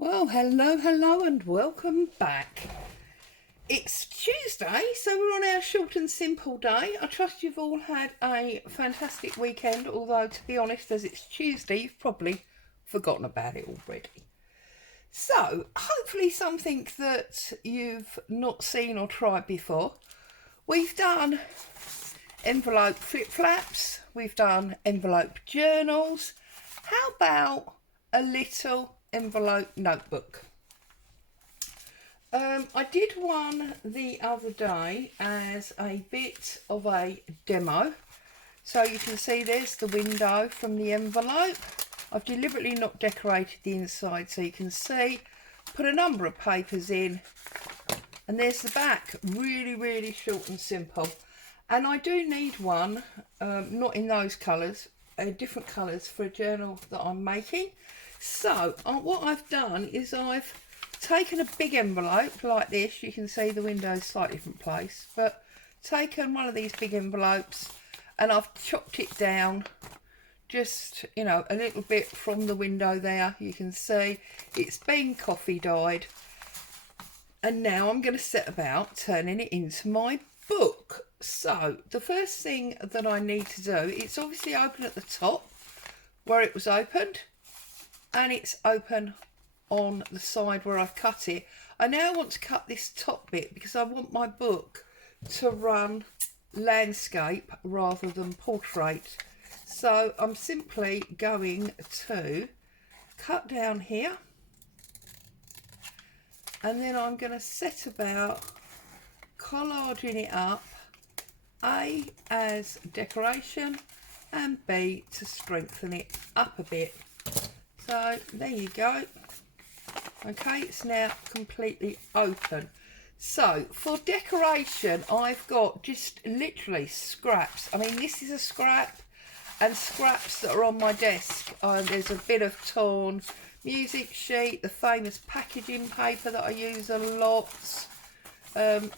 Well, hello, and welcome back. It's Tuesday, so we're on our short and simple day. I trust you've all had a fantastic weekend, although, to be honest, as it's Tuesday, you've probably forgotten about it already. So, hopefully, something that you've not seen or tried before. We've done envelope flip-flaps, we've done envelope journals. How about a little envelope notebook? I did one the other day as a bit of a demo. So you can see there's the window from the envelope. I've deliberately not decorated the inside so you can see. Put a number of papers in, and there's the back. Really short and simple. And I do need one, not in those colours, different colours for a journal that I'm making. So what I've done is I've taken a big envelope like this. You can see the window's slightly different place, but taken one of these big envelopes and I've chopped it down just, you know, a little bit from the window there. You can see it's been coffee dyed, and now I'm going to set about turning it into my book. So the first thing that I need to do, it's obviously open at the top where it was opened, and it's open on the side where I've cut it. I now want to cut this top bit because I want my book to run landscape rather than portrait. So I'm simply going to cut down here, and then I'm going to set about collaging it up, A, as decoration, and B, to strengthen it up a bit. So there you go. Okay, it's now completely open. So for decoration, I've got just literally scraps. I mean, this is a scrap, and scraps that are on my desk. There's a bit of torn music sheet, the famous packaging paper that I use a lot.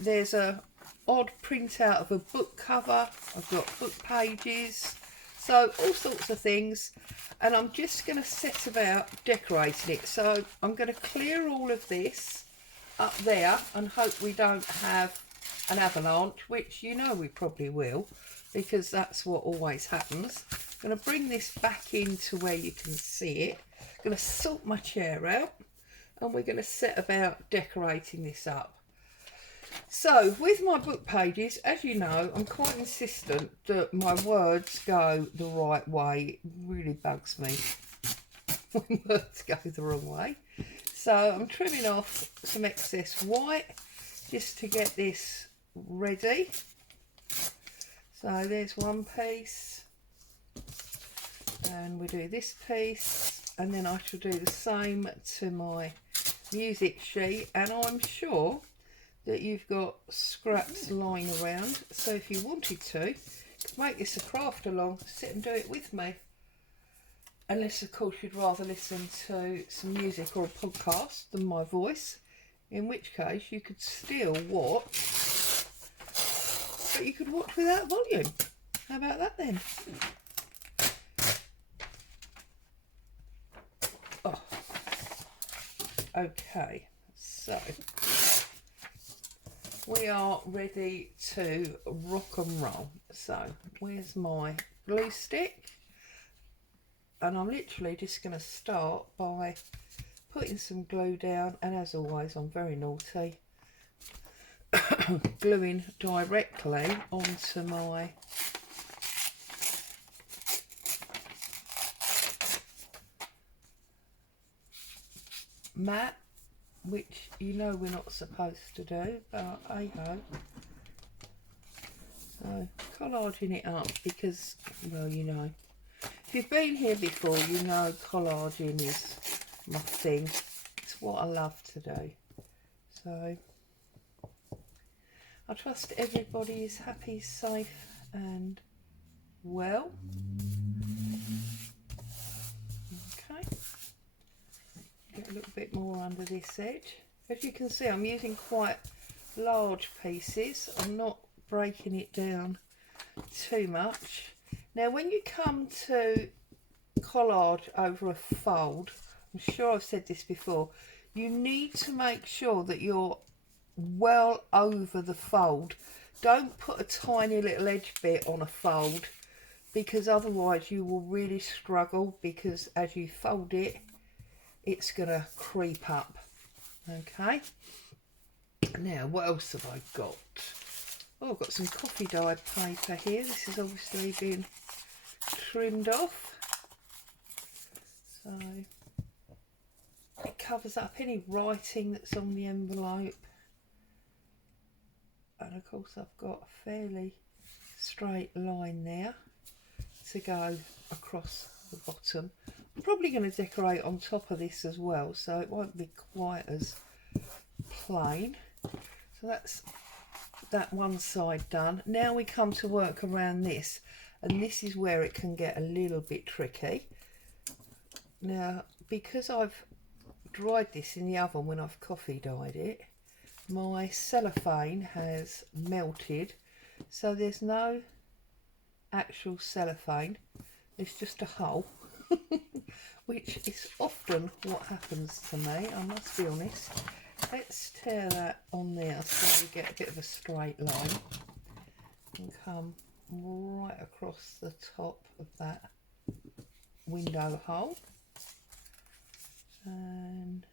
There's a odd printout of a book cover. I've got book pages, so all sorts of things. And I'm just going to set about decorating it. So I'm going to clear all of this up there and hope we don't have an avalanche, which you know we probably will, because that's what always happens. I'm going to bring this back into where you can see it. I'm going to sort my chair out, and we're going to set about decorating this up. So with my book pages, as you know, I'm quite insistent that my words go the right way. It really bugs me when words go the wrong way. So I'm trimming off some excess white just to get this ready. So there's one piece, and we do this piece, and then I shall do the same to my music sheet. And I'm sure that you've got scraps lying around, so if you wanted to make this a craft along, sit and do it with me. Unless of course you'd rather listen to some music or a podcast than my voice, in which case you could still watch, but you could watch without volume. How about that then? Oh, okay, so we are ready to rock and roll. So where's my glue stick? And I'm literally just going to start by putting some glue down, and as always I'm very naughty, gluing directly onto my mat, which you know we're not supposed to do, but hey-ho. So collaging it up because, well, you know, if you've been here before, you know collaging is my thing. It's what I love to do. So I trust everybody is happy, safe and well. Okay. Get a little bit more under this edge. As you can see, I'm using quite large pieces. I'm not breaking it down too much. Now when you come to collage over a fold, I'm sure I've said this before, you need to make sure that you're well over the fold. Don't put a tiny little edge bit on a fold, because otherwise you will really struggle, because as you fold it, it's going to creep up. Okay, now what else have I got? Oh, I've got some coffee dyed paper here. This has obviously been trimmed off, so it covers up any writing that's on the envelope. And of course I've got a fairly straight line there to go across the bottom. I'm probably going to decorate on top of this as well, so it won't be quite as plain. So that's that one side done. Now we come to work around this, and this is where it can get a little bit tricky. Now, because I've dried this in the oven when I've coffee dyed it, my cellophane has melted, so there's no actual cellophane, it's just a hole, which is often what happens to me, I must be honest. Let's tear that on there so we get a bit of a straight line and come right across the top of that window hole and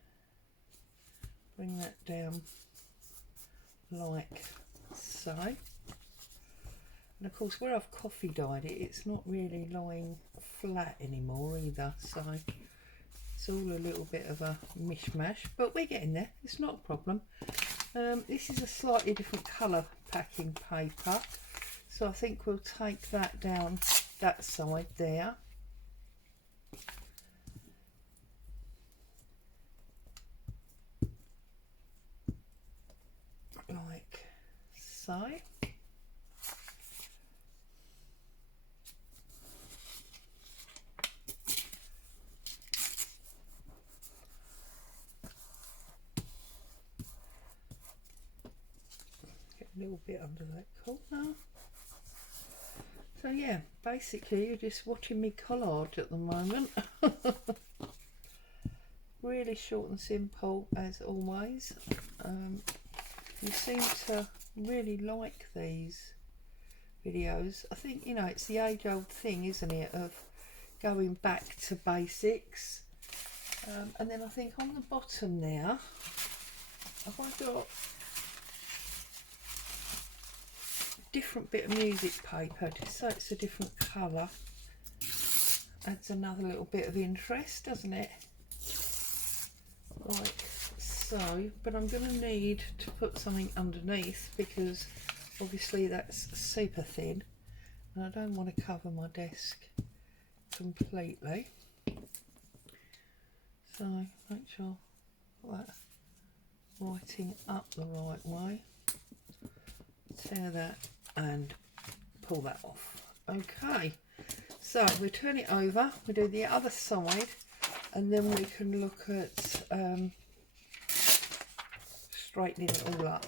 bring that down like so. And of course, where I've coffee dyed it, it's not really lying flat anymore either, so it's all a little bit of a mishmash, but we're getting there, it's not a problem. This is a slightly different colour packing paper, so I think we'll take that down that side there. Like so. Get a little bit under that corner. So yeah, basically you're just watching me collage at the moment. Really short and simple as always. You seem to really like these videos. I think, you know, it's the age-old thing, isn't it, of going back to basics. And then I think on the bottom there, have I got a different bit of music paper, just so it's a different colour. Adds another little bit of interest, doesn't it? Like so, but I'm going to need to put something underneath because obviously that's super thin and I don't want to cover my desk completely. So make sure that writing up the right way. Tear that and pull that off. Okay, so we turn it over, we do the other side, and then we can look at straightening it all up.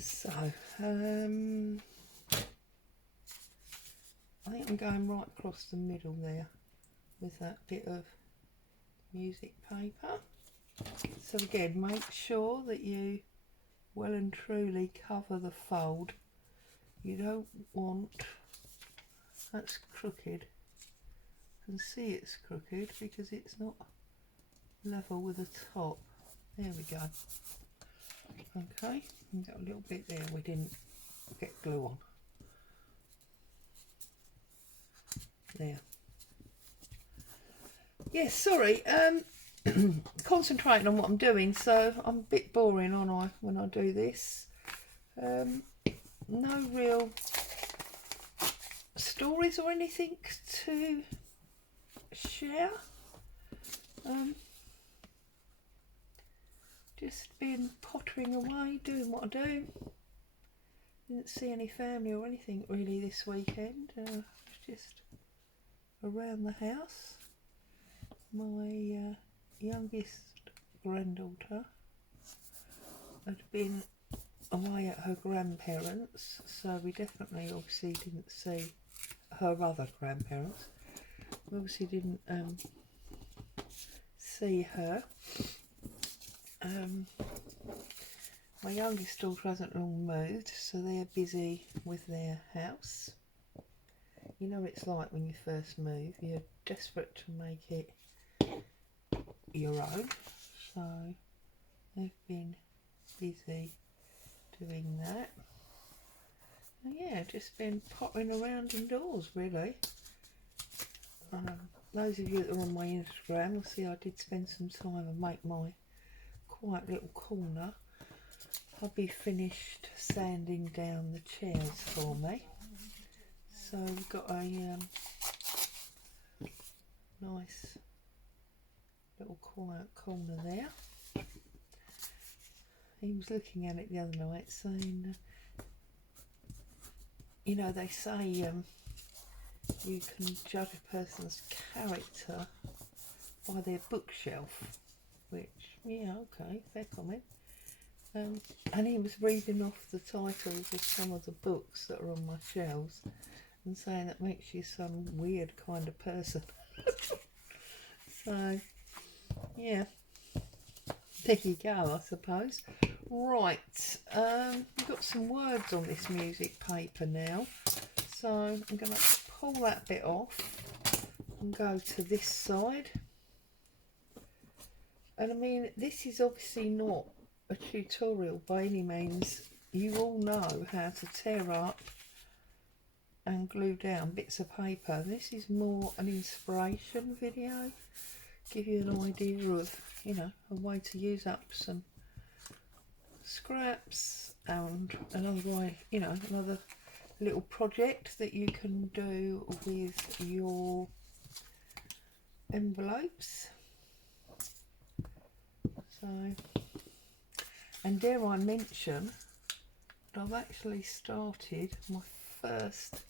So I think I'm going right across the middle there with that bit of music paper. So again, make sure that you well and truly cover the fold. You don't want, that's crooked, you can see it's crooked because it's not level with the top. There we go. Okay, we've got a little bit there we didn't get glue on. There. Yes, sorry, concentrating on what I'm doing, so I'm a bit boring, aren't I, when I do this. No real stories or anything to share. Just been pottering away, doing what I do. Didn't see any family or anything really this weekend. Was just around the house. My youngest granddaughter had been away at her grandparents', so we definitely obviously didn't see her other grandparents. We obviously didn't see her. My youngest daughter hasn't long moved, so they're busy with their house. You know what it's like when you first move, you're desperate to make it your own, so they've been busy doing that. And yeah, just been pottering around indoors really. Those of you that are on my Instagram will see I did spend some time and make my quiet little corner. Hubby finished sanding down the chairs for me, so we've got a nice little quiet corner there. He was looking at it the other night saying, you know, they say you can judge a person's character by their bookshelf, which, yeah, okay, fair comment. And he was reading off the titles of some of the books that are on my shelves and saying that makes you some weird kind of person. So, yeah, there you go, I suppose. Right, we've got some words on this music paper now, so I'm going to pull that bit off and go to this side. And I mean, this is obviously not a tutorial by any means. You all know how to tear up and glue down bits of paper. This is more an inspiration video, give you an idea of, you know, a way to use up some scraps and another way, you know, another little project that you can do with your envelopes. So, and dare I mention that I've actually started my first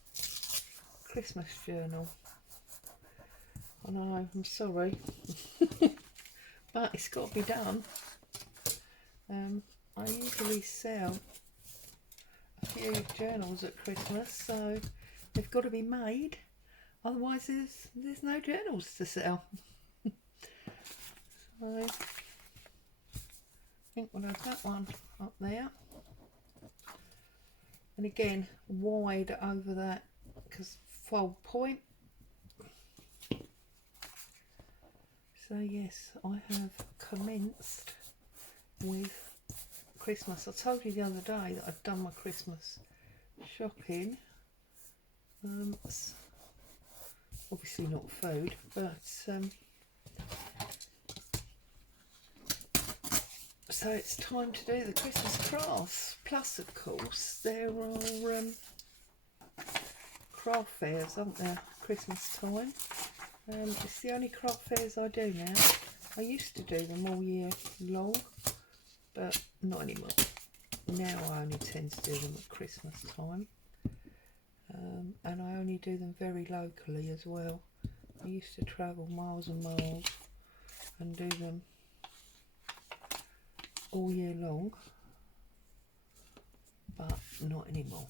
Christmas journal. I know, I'm sorry, but it's got to be done. I usually sell a few journals at Christmas, so they've got to be made, otherwise there's no journals to sell. So, I think we'll have that one up there, and again wide over that because fold point. So yes, I have commenced with Christmas. I told you the other day that I'd done my Christmas shopping. It's obviously not food, but so it's time to do the Christmas crafts. Plus, of course, there are craft fairs, aren't there, Christmas time. It's the only craft fairs I do now. I used to do them all year long, but not anymore. Now I only tend to do them at Christmas time. And I only do them very locally as well. I used to travel miles and miles and do them all year long, but not anymore.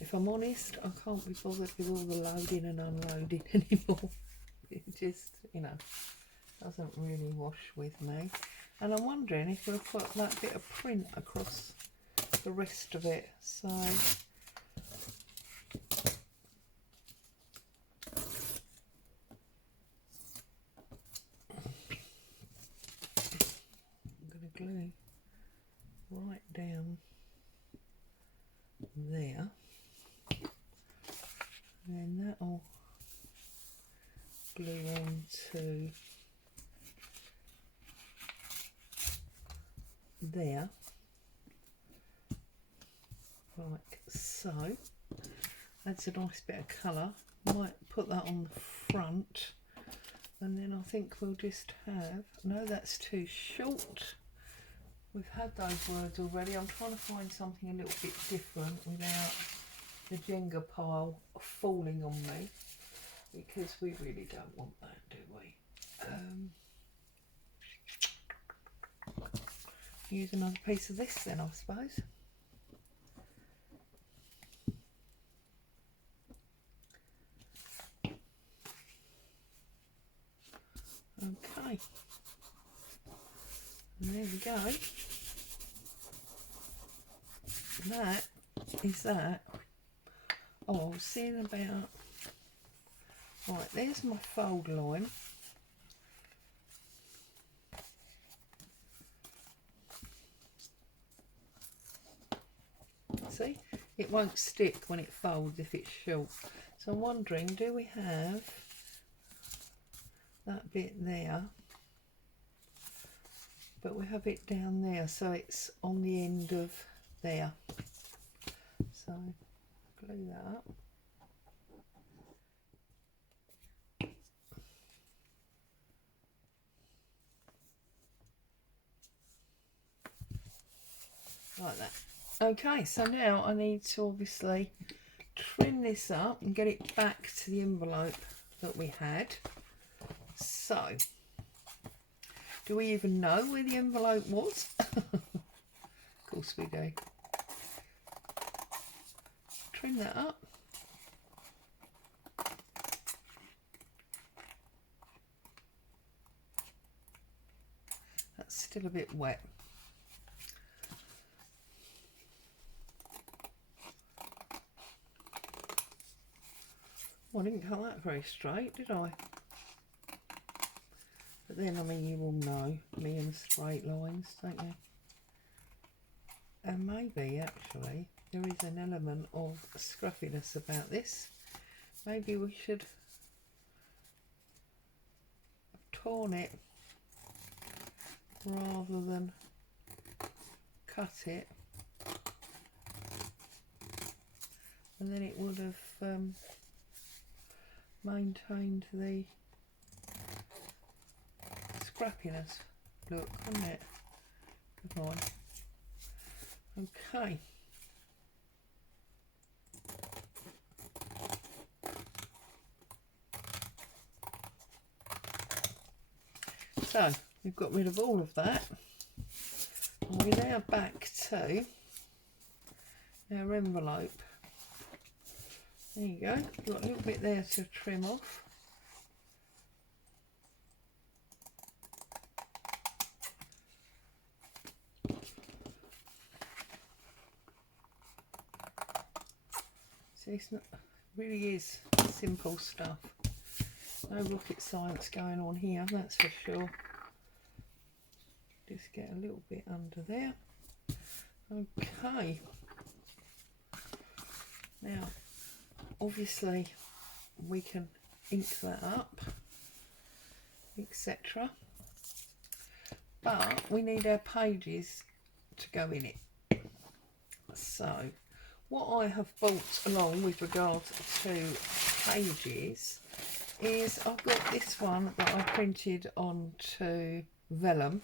If I'm honest, I can't be bothered with all the loading and unloading anymore. It just, you know, doesn't really wash with me. And I'm wondering if we'll put that bit of print across the rest of it. So glue right down there, and then that'll glue onto there, like so. That's a nice bit of colour. Might put that on the front, and then I think we'll just have, no, that's too short. We've had those words already. I'm trying to find something a little bit different without the Jenga pile falling on me, because we really don't want that, do we? Use another piece of this then, I suppose. Okay, and there we go. That is that. Oh, I was seeing about, right, there's my fold line. See, it won't stick when it folds if it's short. So I'm wondering, do we have that bit there, but we have it down there, so it's on the end of there. So glue that up. Like that. Okay, so now I need to obviously trim this up and get it back to the envelope that we had. So, do we even know where the envelope was? Of course we do. Trim that up. That's still a bit wet. Well, I didn't cut that very straight, did I? But then, I mean, you all know me and straight lines, don't you? And maybe, actually, there is an element of scruffiness about this. Maybe we should have torn it rather than cut it. And then it would have maintained the scrappiness look, wouldn't it? Come on. Okay. So we've got rid of all of that. And we're now back to our envelope. There you go. Got a little bit there to trim off. See, it's not, really is simple stuff. No rocket science going on here, that's for sure. Just get a little bit under there. Okay. Now, obviously, we can ink that up, etc. But we need our pages to go in it. So, what I have bought along with regard to pages is I've got this one that I printed onto vellum,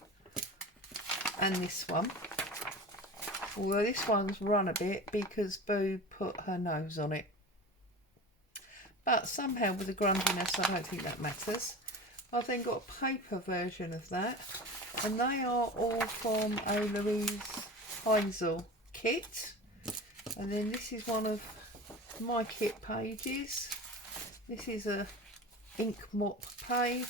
and this one. Although this one's run a bit because Boo put her nose on it. But somehow with the grunginess, I don't think that matters. I've then got a paper version of that, and they are all from a Louise Hazel kit. And then this is one of my kit pages. This is a ink mop page.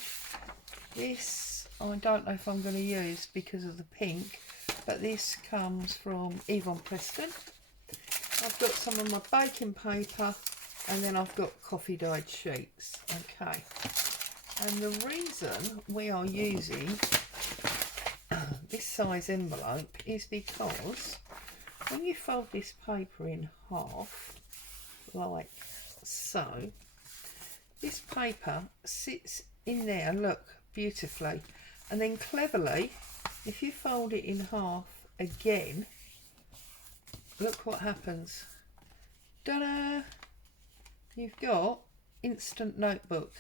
This I don't know if I'm going to use because of the pink, but this comes from Yvonne Preston. I've got some of my baking paper, and then I've got coffee dyed sheets. Okay, and the reason we are using this size envelope is because when you fold this paper in half, like so, this paper sits in there, look, beautifully. And then cleverly, if you fold it in half again, look what happens. Ta-da! You've got instant notebook.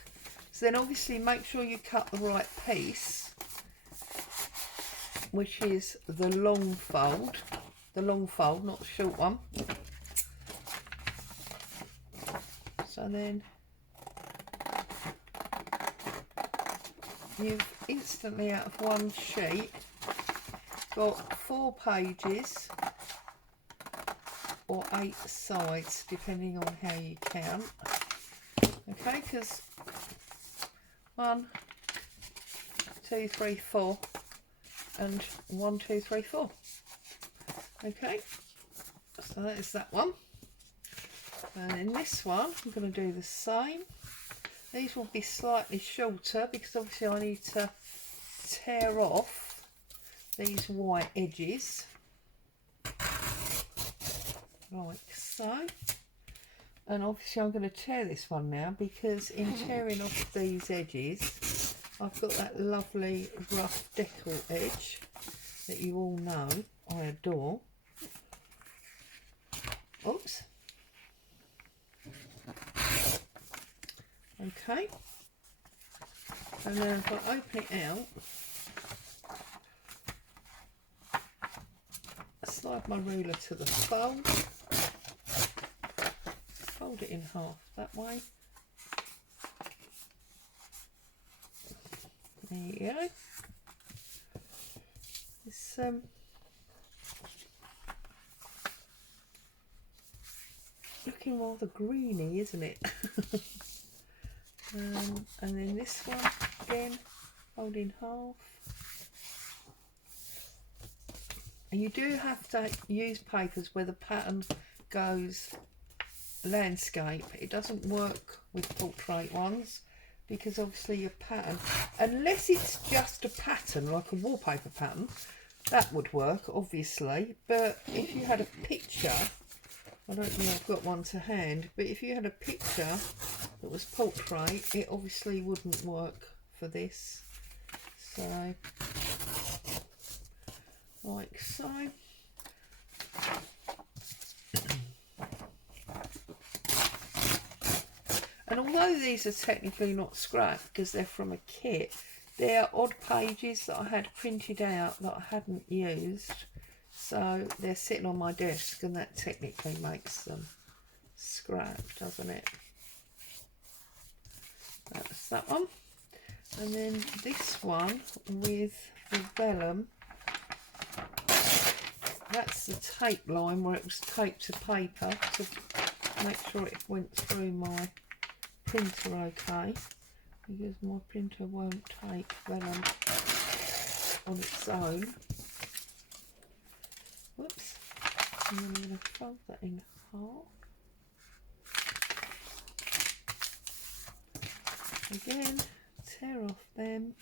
So then obviously make sure you cut the right piece, which is the long fold. The long fold, not the short one. So then you've instantly, out of one sheet, got 4 pages or 8 sides, depending on how you count. Okay, because 1, 2, 3, 4, and 1, 2, 3, 4. Okay, so that is that one. And in this one, I'm going to do the same. These will be slightly shorter because obviously I need to tear off these white edges, like so. And obviously I'm going to tear this one now, because in tearing off these edges, I've got that lovely rough decal edge that you all know I adore. Oops. Okay. And then if I open it out, slide my ruler to the fold. Fold it in half that way. There you go. It's looking rather greeny, isn't it? And then this one again, fold in half. And you do have to use papers where the pattern goes landscape. It doesn't work with portrait ones, because obviously your pattern, unless it's just a pattern like a wallpaper pattern, that would work obviously. But if you had a picture, I don't think I've got one to hand, but if you had a picture that was portrait, it obviously wouldn't work for this. So like so. And although these are technically not scrap because they're from a kit, they are odd pages that I had printed out that I hadn't used. So they're sitting on my desk, and that technically makes them scrap, doesn't it? That's that one. And then this one with the vellum, that's the tape line where it was taped to paper to make sure it went through my printer okay, because my printer won't take vellum on its own. Whoops. And then I'm going to fold that in half. Again, tear off them.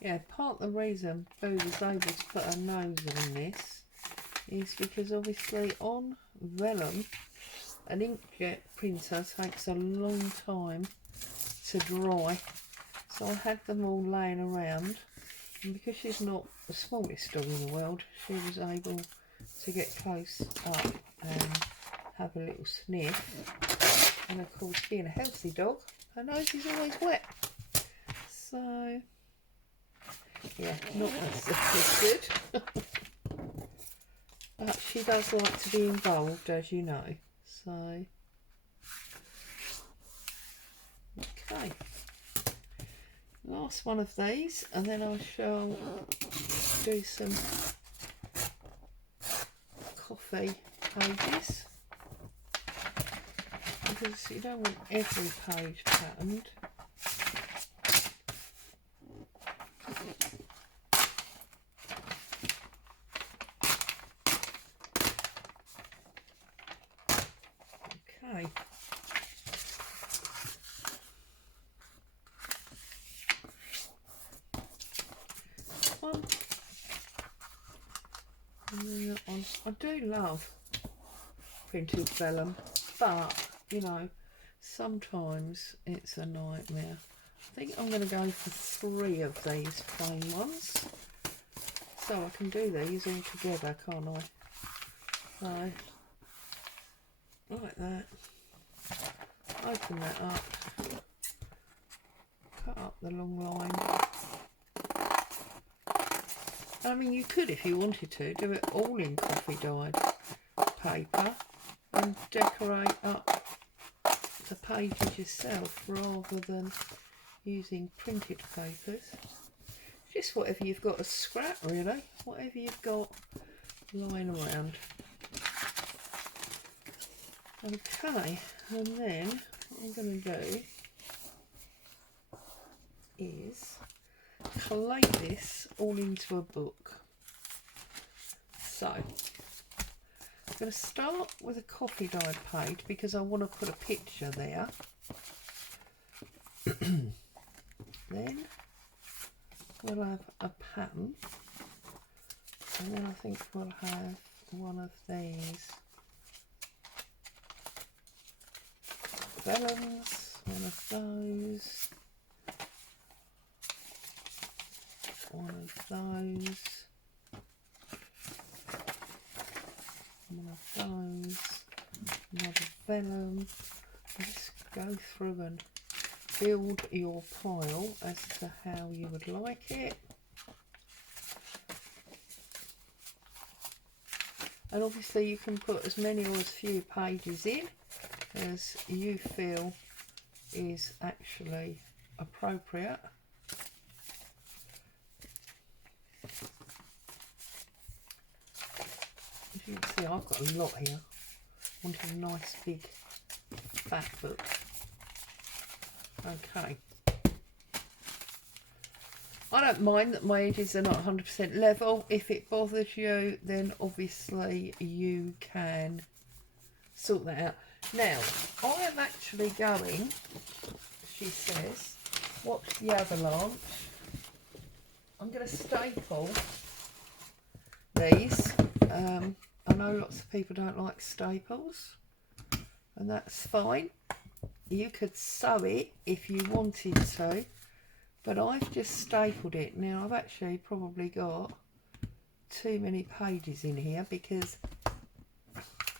Yeah, part of the reason Boo was able to put her nose on this is because obviously on vellum, an inkjet printer takes a long time to dry. So I had them all laying around, and because she's not the smallest dog in the world, she was able to get close up and have a little sniff. And of course, being a healthy dog, her nose is always wet. So yeah, not necessarily good. But she does like to be involved, as you know. So, okay. Last one of these, and then I shall do some Kofi pages. Because you don't want every page patterned. Okay. One. And then that one. I do love printed vellum, but you know, sometimes it's a nightmare. I think I'm going to go for 3 of these plain ones, so I can do these all together, can't I? So, like that. Open that up. Cut up the long line. I mean, you could, if you wanted to, do it all in coffee dyed paper and decorate up the pages yourself rather than using printed papers. Just whatever you've got as scrap, really, whatever you've got lying around. Okay, and then what I'm going to do is collate this all into a book. So I'm going to start with a coffee dyed page because I want to put a picture there. Then we'll have a pattern, and then I think we'll have one of these vellums, one of those, one of those, one of those, another vellum. Just go through and build your pile as to how you would like it. And obviously you can put as many or as few pages in as you feel is actually appropriate. As you can see, I've got a lot here. I wanted a nice big fat book. Okay. I don't mind that my edges are not 100% level. If it bothers you, then obviously you can sort that out. Now, I am actually going, she says, watch the avalanche. I'm going to staple these. I know lots of people don't like staples, and that's fine. You could sew it if you wanted to, but I've just stapled it. Now, I've actually probably got too many pages in here because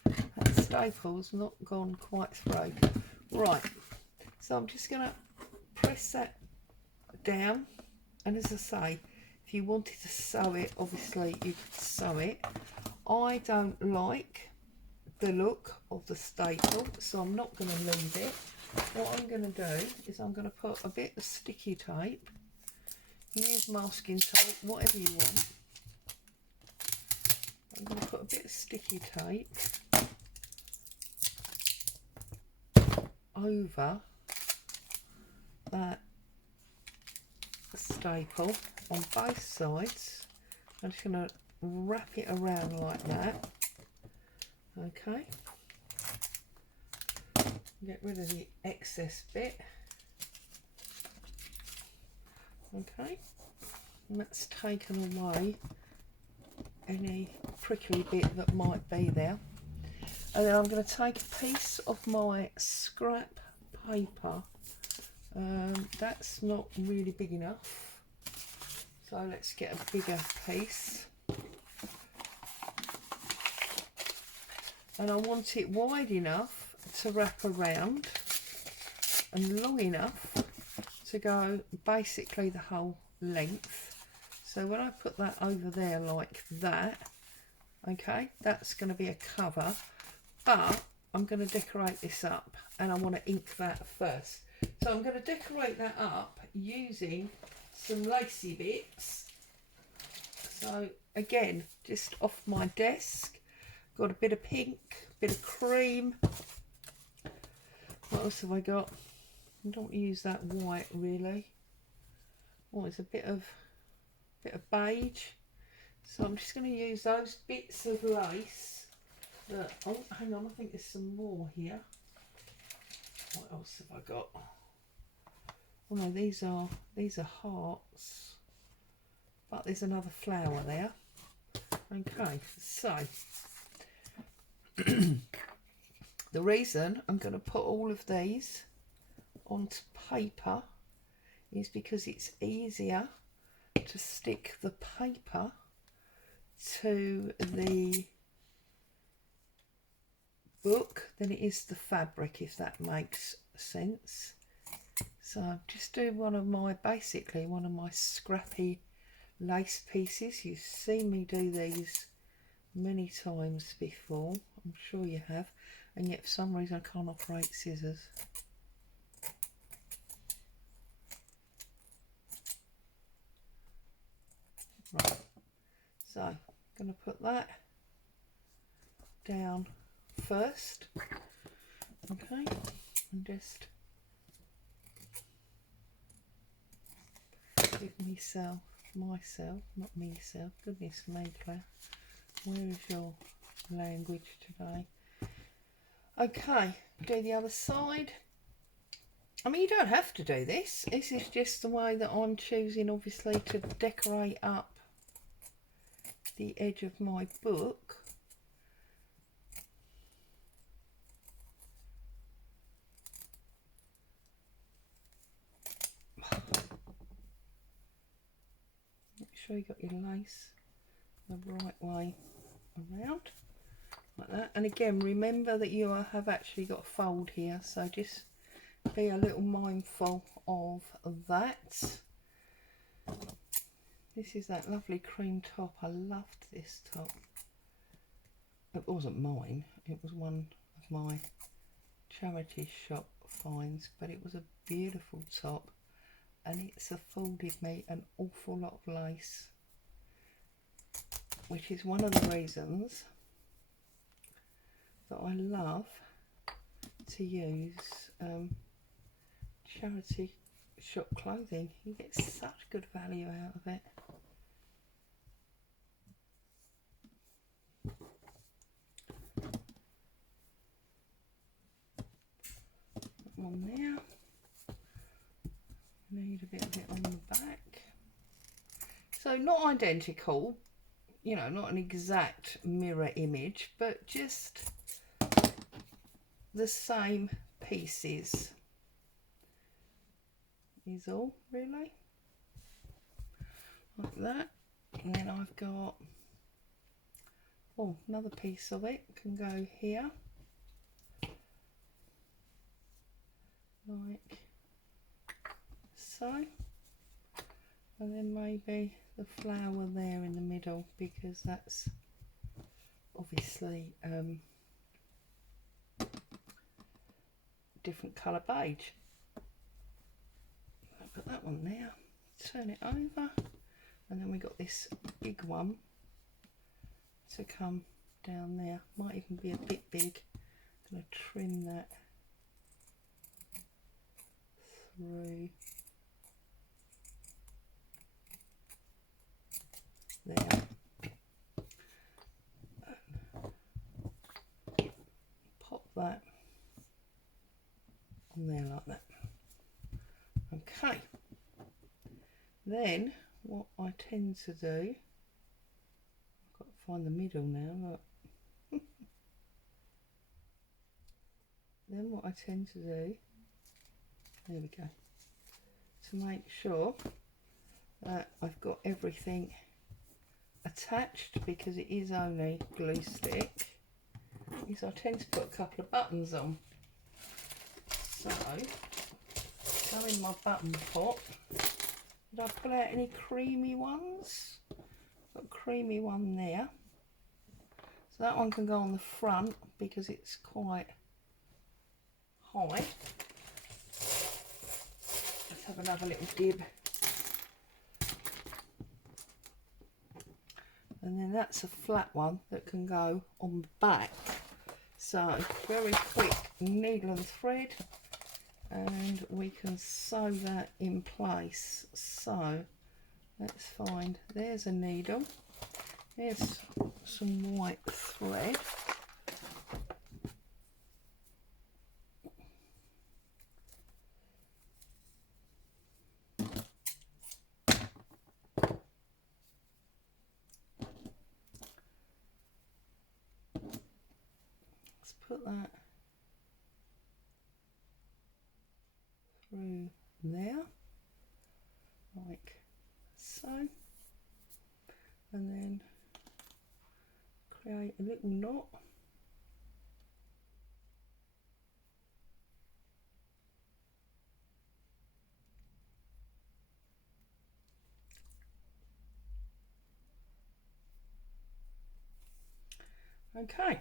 that staple's not gone quite through. Right, so I'm just going to press that down, and as I say, if you wanted to sew it, obviously you could sew it. I don't like the look of the staple, so I'm not going to leave it. What I'm going to do is I'm going to put a bit of sticky tape. You use masking tape, whatever you want. I'm going to put a bit of sticky tape over that staple on both sides. I'm just going to wrap it around like that. Okay. Get rid of the excess bit. Okay. And that's taken away any prickly bit that might be there. And then I'm going to take a piece of my scrap paper. That's not really big enough, so let's get a bigger piece. And I want it wide enough to wrap around and long enough to go basically the whole length. So when I put that over there like that, okay, that's going to be a cover, but I'm going to decorate this up and I want to ink that first. So I'm going to decorate that up using some lacy bits. So again, just off my desk, got a bit of pink, bit of cream. What else have I got? I don't use that white really. Oh, it's a bit of beige. So I'm just going to use those bits of lace. That, oh, hang on, I think there's some more here. What else have I got? Oh no, these are hearts, but there's another flower there. Okay, so the reason I'm going to put all of these onto paper is because it's easier to stick the paper to the book than it is the fabric, if that makes sense. So I'm just doing basically one of my scrappy lace pieces. You've seen me do these many times before, I'm sure you have. and yet for some reason I can't operate scissors. Right, so I'm going to put that down first, okay, and just give myself, not myself, goodness me Claire, where is your language today? Okay, do the other side. I mean, you don't have to do this. This is just the way that I'm choosing, obviously, to decorate up the edge of my book. Make sure you got your lace the right way around, like that. And again, remember that you have actually got a fold here, so just be a little mindful of that. This is that lovely cream top. I loved this top. It wasn't mine, it was one of my charity shop finds, but it was a beautiful top, and it's afforded me an awful lot of lace, which is one of the reasons that I love to use charity shop clothing. You get such good value out of it. On there, need a bit of it on the back, so not identical, you know, not an exact mirror image, but just the same pieces is all, really, like that. And then I've got, oh, another piece of it can go here, like so, and then maybe the flower there in the middle, because that's obviously different colour beige. I'll put that one there, turn it over, and then we got this big one to come down there. Might even be a bit big. I'm going to trim that through there. Pop that on there like that. Okay. Then what I tend to do, I've got to find the middle now, look. Then what I tend to do, there we go, to make sure that I've got everything attached, because it is only glue stick, is I tend to put a couple of buttons on. So, go in my button pot. Did I pull out any creamy ones? Got a creamy one there. So that one can go on the front because it's quite high. Let's have another little dib. And then that's a flat one that can go on the back. So very quick needle and thread, and we can sew that in place. So let's find, there's a needle, there's some white thread, let's put that through there like so, and then create a little knot. Okay,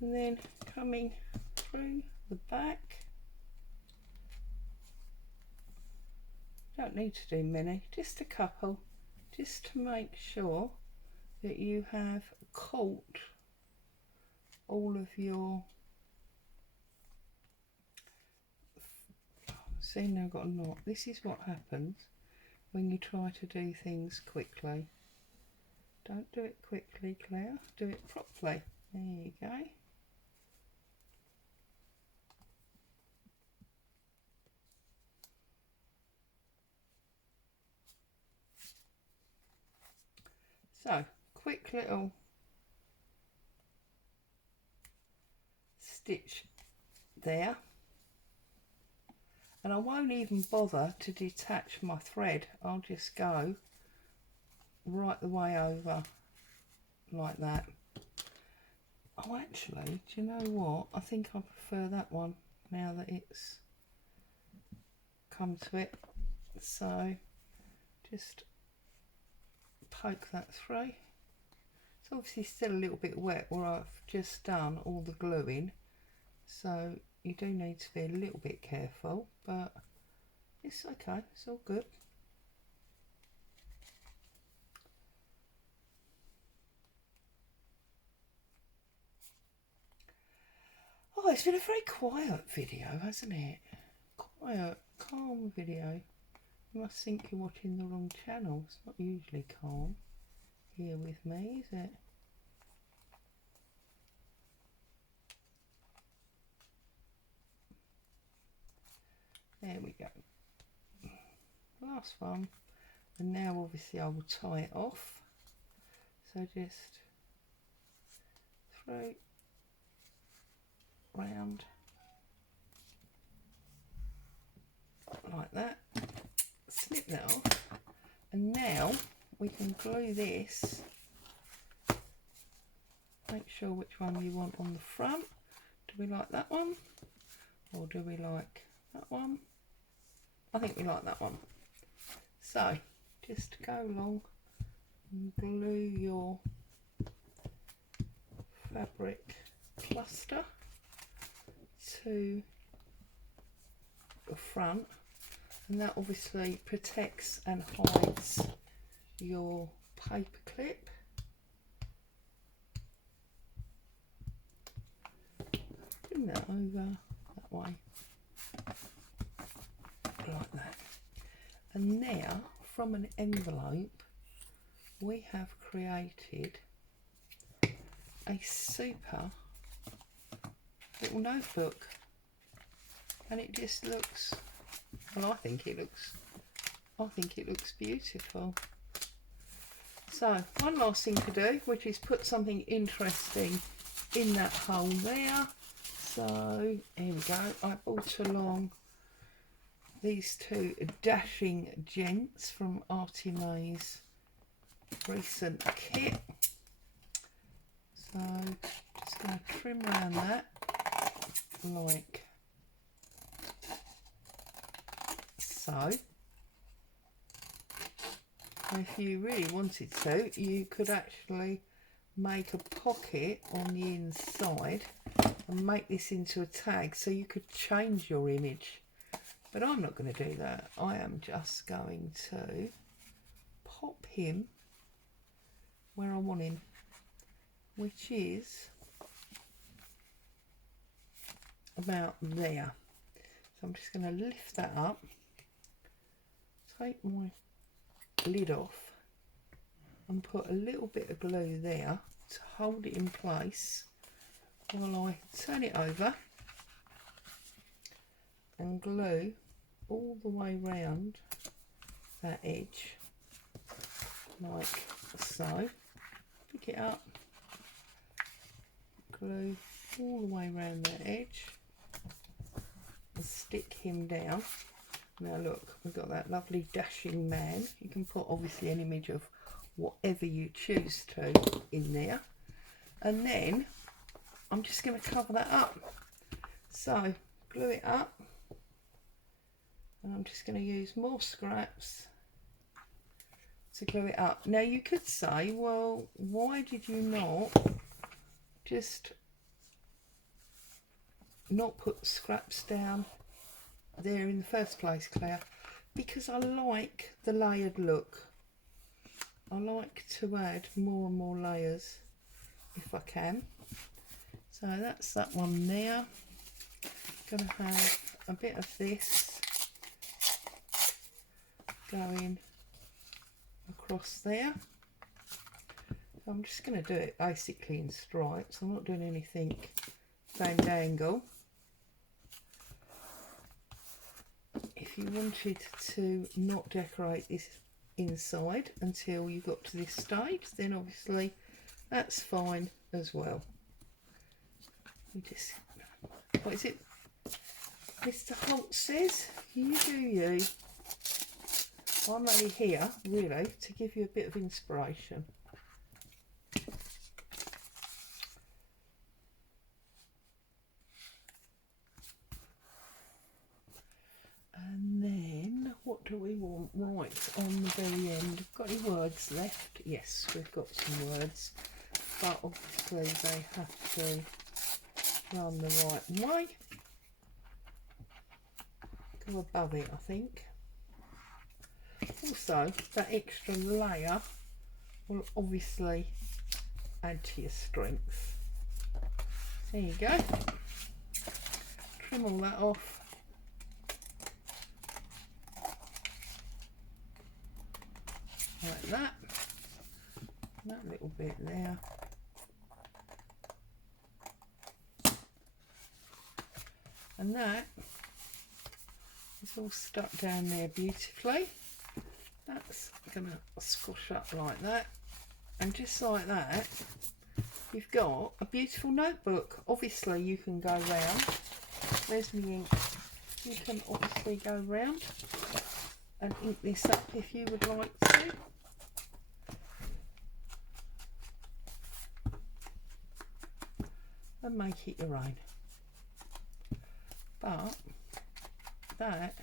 and then coming through the back. Don't need to do many, just a couple, just to make sure that you have caught all of your, see, now I've got a knot. This is what happens when you try to do things quickly. Don't do it quickly, Claire, do it properly. There you go. So, quick little stitch there, and I won't even bother to detach my thread. I'll just go right the way over like that. Oh, actually, do you know what? I think I prefer that one now that it's come to it. So just poke that through. It's obviously still a little bit wet where I've just done all the gluing, so you do need to be a little bit careful, but it's okay, it's all good. Oh, it's been a very quiet video, hasn't it? Quiet, calm video. You must think you're watching the wrong channel. It's not usually calm here with me, is it? There we go. Last one. And now obviously I will tie it off. So just through, round, like that. Snip that off. And now we can glue this. Make sure which one you want on the front. Do we like that one? Or do we like that one? I think we like that one. So just go along and glue your fabric cluster to the front, and that obviously protects and hides your paper clip. Bring that over that way, like that. And now from an envelope we have created a super little notebook, and it just looks, well, I think it looks beautiful. So one last thing to do, which is put something interesting in that hole there. So here we go. I brought along these two dashing gents from Artymaze recent kit. So just going to trim around that like so. If you really wanted to, you could actually make a pocket on the inside and make this into a tag, so you could change your image. But I'm not going to do that. I am just going to pop him where I want him, which is about there. So I'm just going to lift that up, take my lid off and put a little bit of glue there to hold it in place while I turn it over and glue all the way round that edge like so. Pick it up, glue all the way around that edge and stick him down. Now look, we've got that lovely dashing man. You can put obviously an image of whatever you choose to in there, and then I'm just going to cover that up. So glue it up, and I'm just going to use more scraps to glue it up. Now you could say, well, why did you not just not put scraps down there in the first place, Claire, because I like the layered look. I like to add more and more layers if I can. So that's that one there. Gonna have a bit of this going across there. I'm just going to do it basically in stripes. I'm not doing anything fandangle. If you wanted to not decorate this inside until you got to this stage, then obviously that's fine as well. You just, what is it Mr. Holt says? You do you. I'm only here really to give you a bit of inspiration. And then what do we want right on the very end? Got any words left? Yes, we've got some words, but obviously they have to run the right way. Go above it, I think. Also, that extra layer will obviously add to your strength. There you go. Trim all that off. Like that. That little bit there. And that is all stuck down there beautifully. That's gonna squash up like that, and just like that you've got a beautiful notebook. Obviously you can go round, there's my ink, you can obviously go round and ink this up if you would like to. And make it your own. But that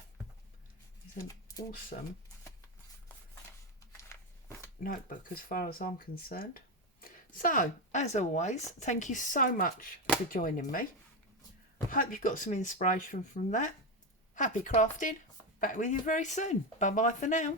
is an awesome notebook as far as I'm concerned. So as always, thank you so much for joining me. Hope you've got some inspiration from that. Happy crafting. Back with you very soon. Bye bye for now.